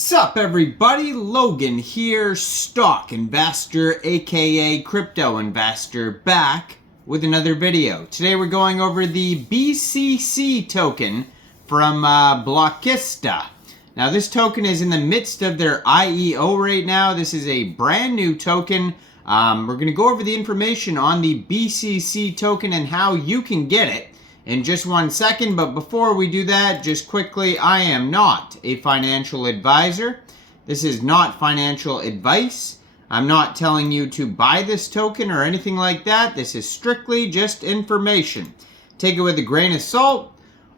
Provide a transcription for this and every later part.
Sup everybody, Logan here, stock investor aka crypto investor, back with another video. Today we're going over the BCC token from Blokista. Now this token is in the midst of their IEO right now. This is a brand new token. We're going to go over the information on the BCC token and how you can get it in just 1 second, but before we do that, just quickly, I am not a financial advisor. This is not financial advice. I'm not telling you to buy this token or anything like that. This is strictly just information. Take it with a grain of salt.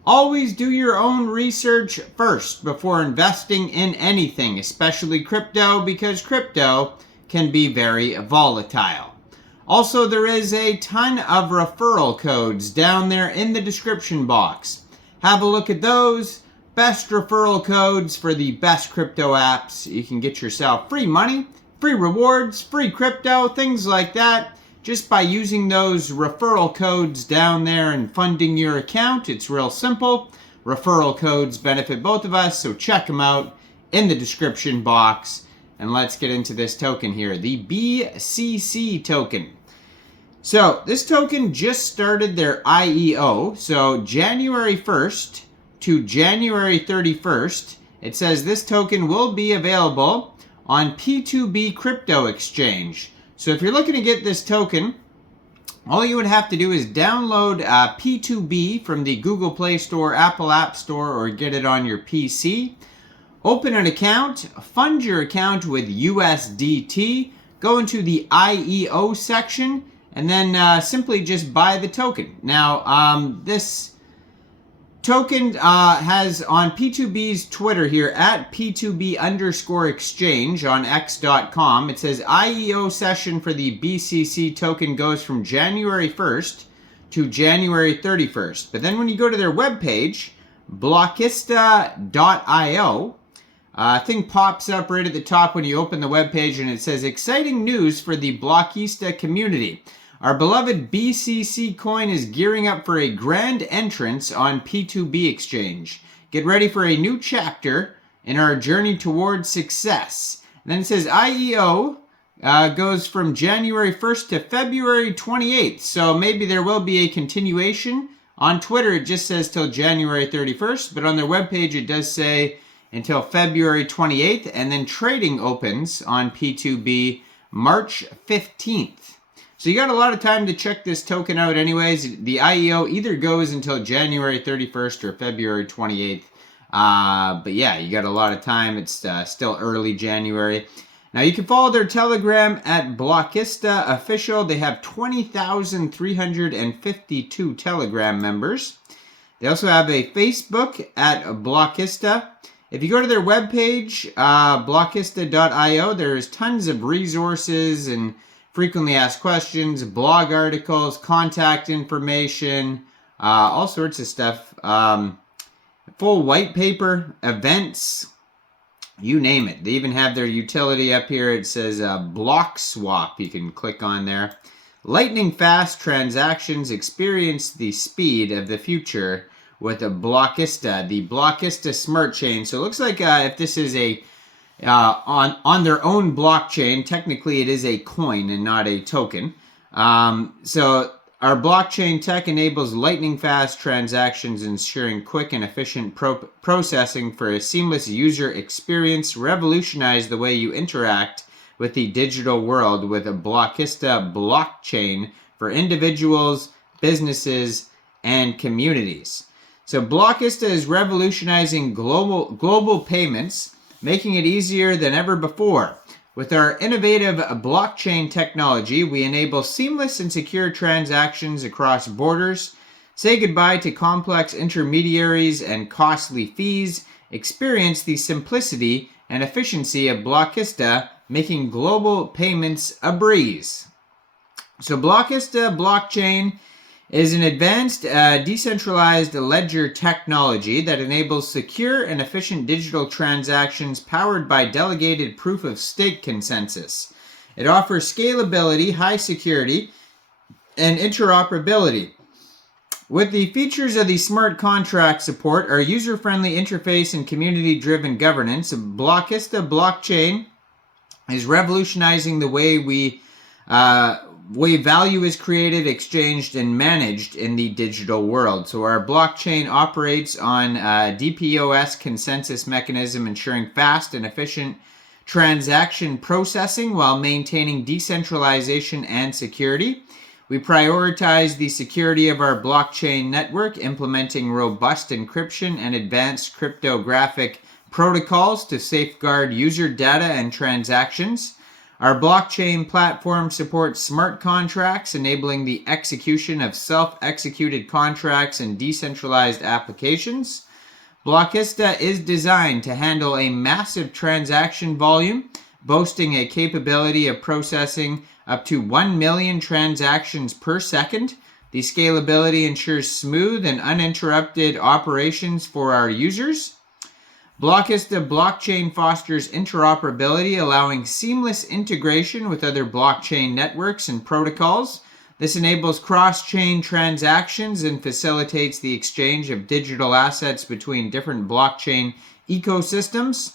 Always do your own research first before investing in anything, especially crypto, because crypto can be very volatile. Also, there is a ton of referral codes down there in the description box. Have a look at those. Best referral codes for the best crypto apps. You can get yourself free money, free rewards, free crypto, things like that. Just by using those referral codes down there and funding your account. It's real simple. Referral codes benefit both of us, so check them out in the description box. And let's get into this token here, the BCC token. So this token just started their IEO, so January 1st to January 31st, it says this token will be available on P2B crypto exchange. So if you're looking to get this token, all you would have to do is download P2B from the Google Play Store, Apple App Store, or get it on your PC. Open an account, fund your account with USDT, go into the IEO section, and then simply just buy the token. Now, this token has on P2B's Twitter here, at P2B_exchange on X.com, it says IEO session for the BCC token goes from January 1st to January 31st. But then when you go to their webpage, Blokista.io, thing pops up right at the top when you open the webpage, and it says, exciting news for the Blokista community. Our beloved BCC coin is gearing up for a grand entrance on P2B exchange. Get ready for a new chapter in our journey towards success. And then it says IEO goes from January 1st to February 28th. So maybe there will be a continuation. On Twitter it just says till January 31st, but on their webpage it does say until February 28th, and then trading opens on P2B March 15th. So you got a lot of time to check this token out anyways. The IEO either goes until January 31st or February 28th. But yeah, you got a lot of time. It's still early January. Now you can follow their Telegram at Blokista Official. They have 20,352 Telegram members. They also have a Facebook at Blokista. If you go to their webpage, Blokista.io, there's tons of resources and frequently asked questions, blog articles, contact information, all sorts of stuff. Full white paper, events, you name it. They even have their utility up here. It says block swap. You can click on there. Lightning fast transactions, experience the speed of the future with a Blokista, the Blokista smart chain. So it looks like if this is a on their own blockchain, technically it is a coin and not a token. So our blockchain tech enables lightning fast transactions, ensuring quick and efficient processing for a seamless user experience. Revolutionize the way you interact with the digital world with a Blokista blockchain for individuals, businesses, and communities. So Blokista is revolutionizing global payments, making it easier than ever before. With our innovative blockchain technology, we enable seamless and secure transactions across borders. Say goodbye to complex intermediaries and costly fees. Experience the simplicity and efficiency of Blokista, making global payments a breeze. So Blokista blockchain is an advanced decentralized ledger technology that enables secure and efficient digital transactions powered by delegated proof-of-stake consensus. It offers scalability, high security, and interoperability. With the features of the smart contract support, our user-friendly interface and community-driven governance, Blokista blockchain is revolutionizing the way value is created, exchanged, and managed in the digital world. So our blockchain operates on DPoS consensus mechanism, ensuring fast and efficient transaction processing while maintaining decentralization and security. We prioritize the security of our blockchain network, implementing robust encryption and advanced cryptographic protocols to safeguard user data and transactions. Our blockchain platform supports smart contracts, enabling the execution of self-executed contracts and decentralized applications. Blokista is designed to handle a massive transaction volume, boasting a capability of processing up to 1 million transactions per second. The scalability ensures smooth and uninterrupted operations for our users. Blokista blockchain fosters interoperability, allowing seamless integration with other blockchain networks and protocols. This enables cross-chain transactions and facilitates the exchange of digital assets between different blockchain ecosystems.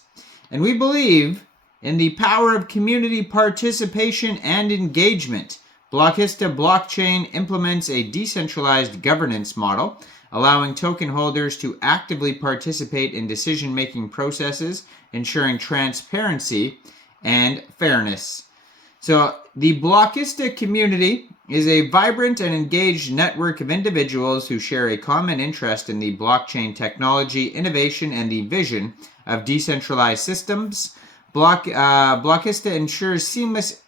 And we believe in the power of community participation and engagement. Blokista blockchain implements a decentralized governance model, allowing token holders to actively participate in decision-making processes, ensuring transparency and fairness. So the Blokista community is a vibrant and engaged network of individuals who share a common interest in the blockchain technology, innovation, and the vision of decentralized systems. Blokista ensures seamless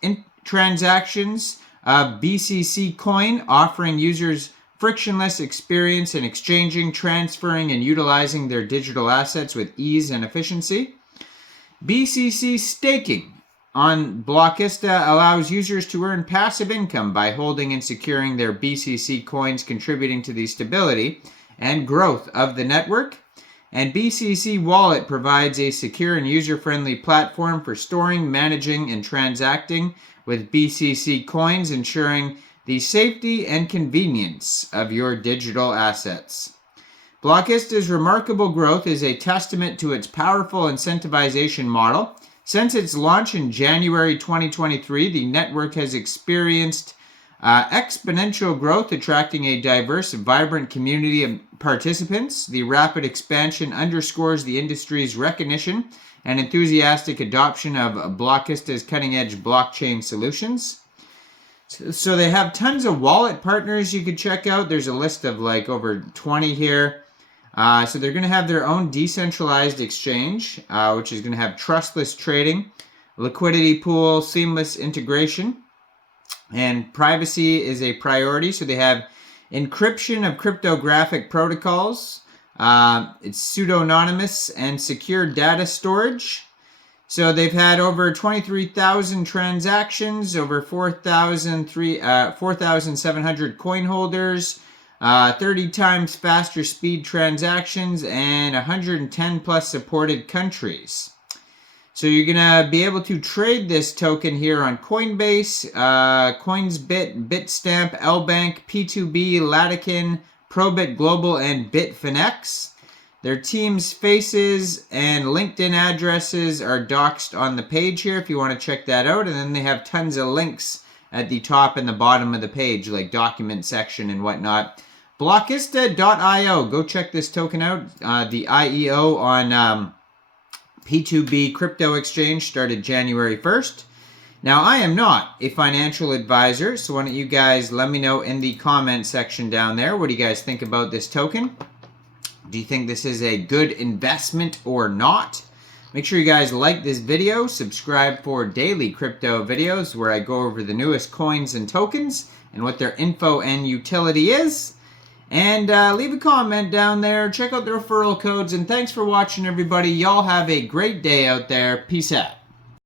transactions of BCC coin, offering users frictionless experience in exchanging, transferring, and utilizing their digital assets with ease and efficiency. BCC staking on Blokista allows users to earn passive income by holding and securing their BCC coins, contributing to the stability and growth of the network. And BCC Wallet provides a secure and user-friendly platform for storing, managing, and transacting with BCC coins, ensuring the safety and convenience of your digital assets. Blokista's remarkable growth is a testament to its powerful incentivization model. Since its launch in January 2023, the network has experienced exponential growth, attracting a diverse, vibrant community of participants. The rapid expansion underscores the industry's recognition and enthusiastic adoption of Blokista's cutting-edge blockchain solutions. So they have tons of wallet partners you could check out. There's a list of like over 20 here. So they're going to have their own decentralized exchange, which is going to have trustless trading, liquidity pool, seamless integration, and privacy is a priority. So they have encryption of cryptographic protocols. It's pseudonymous and secure data storage. So they've had over 23,000 transactions, over 4,700 coin holders, 30 times faster speed transactions, and 110 plus supported countries. So you're going to be able to trade this token here on Coinbase, Coinsbit, Bitstamp, LBank, P2B, Latican, Probit Global, and Bitfinex. Their team's faces and LinkedIn addresses are doxed on the page here if you want to check that out. And then they have tons of links at the top and the bottom of the page, like document section and whatnot. Blokista.io. Go check this token out. The IEO on P2B crypto exchange started January 1st. Now, I am not a financial advisor, so why don't you guys let me know in the comment section down there. What do you guys think about this token? Do you think this is a good investment or not? Make sure you guys like this video, subscribe for daily crypto videos where I go over the newest coins and tokens and what their info and utility is. And leave a comment down there, check out the referral codes, and thanks for watching everybody. Y'all have a great day out there. Peace out.